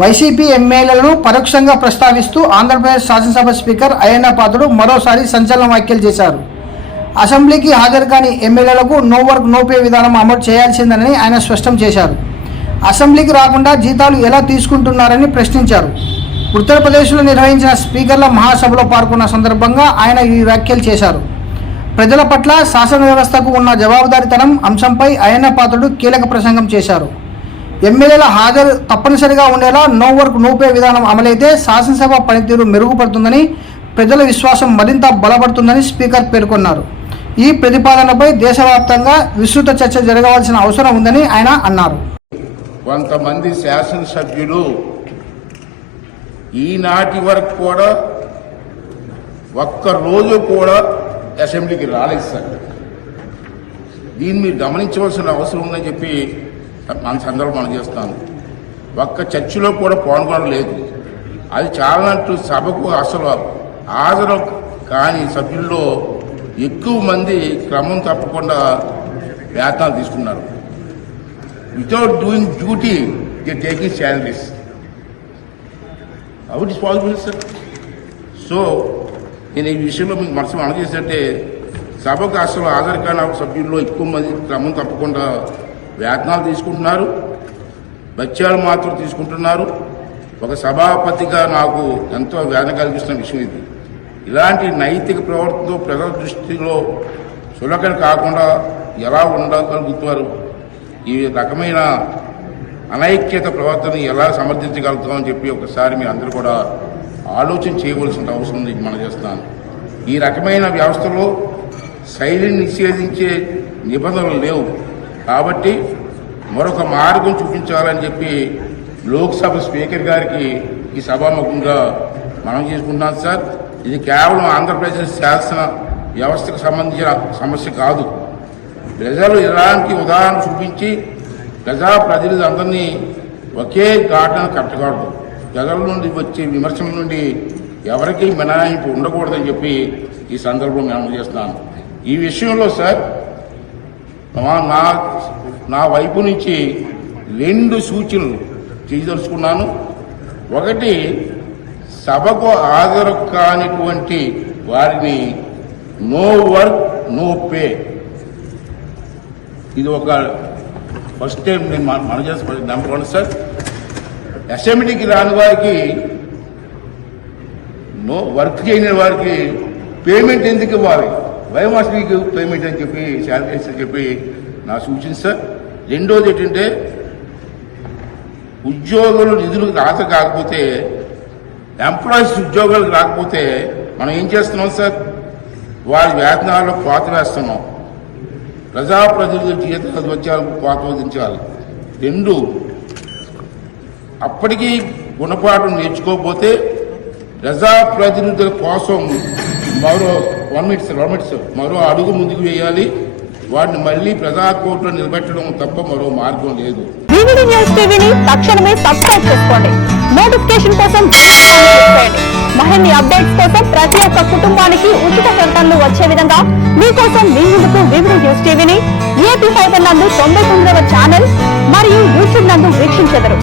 YCP ఎమ్మెల్యేలను పరోక్షంగా ప్రస్తావిస్తూ ఆంధ్రప్రదేశ్ శాసనసభ స్పీకర్ అయ్యన్న పాత్రుడు మరోసారి సంచలన వ్యాఖ్యలు చేశారు. అసెంబ్లీకి హాజరు కాని ఎమ్మెల్యేలకు నో వర్క్ నో పే విధానం అమలు చేయాల్సిందని ఆయన స్పష్టం చేశారు. అసెంబ్లీకి రాకుండా జీతాలు ఎలా తీసుకుంటున్నారని ప్రశ్నించారు. ఉత్తరప్రదేశ్లో నిర్వహించిన స్పీకర్ల మహాసభలో పాల్గొన్న సందర్భంగా ఆయన ఈ వ్యాఖ్యలు చేశారు. ప్రజల పట్ల శాసన వ్యవస్థకు ఉన్న జవాబుదారీతనం అంశంపై అయ్యన్న పాత్రుడు కీలక ప్రసంగం చేశారు. ఎమ్మెల్యేల హాజరు తప్పనిసరిగా ఉండేలా నో వర్క్ నో పే విధానం అమలైతే శాసనసభ పనితీరు మెరుగుపడుతుందని, ప్రజల విశ్వాసం మరింత బలపడుతుందని స్పీకర్ పేర్కొన్నారు. ఈ ప్రతిపాదనపై దేశవ్యాప్తంగా విస్తృత చర్చ జరగవలసిన అవసరం ఉందని ఆయన అన్నారు. కొంతమంది శాసనసభ్యులు ఈనాటి వరకు కూడా ఒక్కరోజు కూడా అసెంబ్లీకి రాలేదు సార్. దీన్ని మీరు గమనించవలసిన అవసరం ఉందని చెప్పి మన సందర్భం మనం చేస్తాను. ఒక్క చర్చలో కూడా పాల్గొనడం లేదు. అది చాలానంటూ సభకు అసలు హాజరు కాని సభ్యుల్లో ఎక్కువ మంది క్రమం తప్పకుండా వేతనాలు తీసుకున్నారు. Without doing duty they taking salaries. How it is possible sir? So నేను ఈ విషయంలో మీకు మనసు అందజేసంటే సభకు అసలు హాజరు కాని సభ్యుల్లో ఎక్కువ మంది క్రమం తప్పకుండా వేతనాలు తీసుకుంటున్నారు, బత్యాలు మాత్రం తీసుకుంటున్నారు. ఒక సభాపతిగా నాకు ఎంతో వేదన కలిగిస్తున్న విషయం ఇది. ఇలాంటి నైతిక ప్రవర్తనతో ప్రజల దృష్టిలో చులకన కాకుండా ఎలా ఉండగలుగుతున్నారు? ఈ రకమైన అనైక్యత ప్రవర్తన ఎలా సమర్థించగలుగుతామని చెప్పి ఒకసారి మీరు అందరూ కూడా ఆలోచన చేయవలసిన అవసరం ఉంది. మనం చేస్తున్నాను. ఈ రకమైన వ్యవస్థలో శైలిని నిషేధించే నిబంధనలు లేవు కాబట్టి మరొక మార్గం చూపించాలని చెప్పి లోక్సభ స్పీకర్ గారికి ఈ సభాముఖంగా మనం చేసుకుంటున్నాం సార్. ఇది కేవలం ఆంధ్రప్రదేశ్ శాసన వ్యవస్థకు సంబంధించిన సమస్య కాదు. ప్రజలు ఇలాంటి ఉదాహరణ చూపించి ప్రజలందరినీ ఒకే ఘాటన కట్టకూడదు. ప్రజల నుండి వచ్చే విమర్శల నుండి ఎవరికీ మినహాయింపు ఉండకూడదని చెప్పి ఈ సందర్భంగా నేను చేస్తున్నాను. ఈ విషయంలో సార్ నా వైపు నుంచి 2 సూచనలు చేయదలుచుకున్నాను. ఒకటి, సభకు హాజరు కానిటువంటి వారిని నో వర్క్ నో పే. ఇది ఒక ఫస్ట్ టైం నేను మన చేసి నమ్మకం సార్. అసెంబ్లీకి రాని వారికి, నో వర్క్ చేయని వారికి పేమెంట్ ఎందుకు ఇవ్వాలి? వై మస్ట్ మీకు పేమెంట్ అని చెప్పి శాలరీస్ అని చెప్పి నా సూచన సార్. రెండోది ఏంటంటే, ఉద్యోగులు నిధులకు రాత కాకపోతే, ఎంప్లాయీస్ ఉద్యోగాలకు రాకపోతే మనం ఏం చేస్తున్నాం సార్? వారి వేతనాల్లో కోత వేస్తున్నాం. ప్రజాప్రతినిధుల జీతాల వచ్చాలకు కోత విధించాలి. 2, అప్పటికీ గుణపాఠం నేర్చుకోకపోతే ప్రజాప్రతినిధుల కోసం మరో 1 minute మరో అడుగు ముందుకు వేయాలి. వాటిని మళ్లీ ప్రజా కోర్టులో నిలబెట్టడం తప్ప మరో మార్గం లేదు. వివిడి న్యూస్ టీవీని తక్షణమే సబ్స్క్రైబ్ చేసుకోండి. నోటిఫికేషన్ కోసం మరిన్ని అప్డేట్స్ కోసం ప్రతి ఒక్క కుటుంబానికి ఉచిత ప్రకటనలు వచ్చే విధంగా మీకోసం మీ ముందుకు వివిడి న్యూస్ టీవీని ఏపీ ఫైబర్ నందు 99వ ఛానల్ మరియు యూట్యూబ్ నందు వీక్షించెదరు.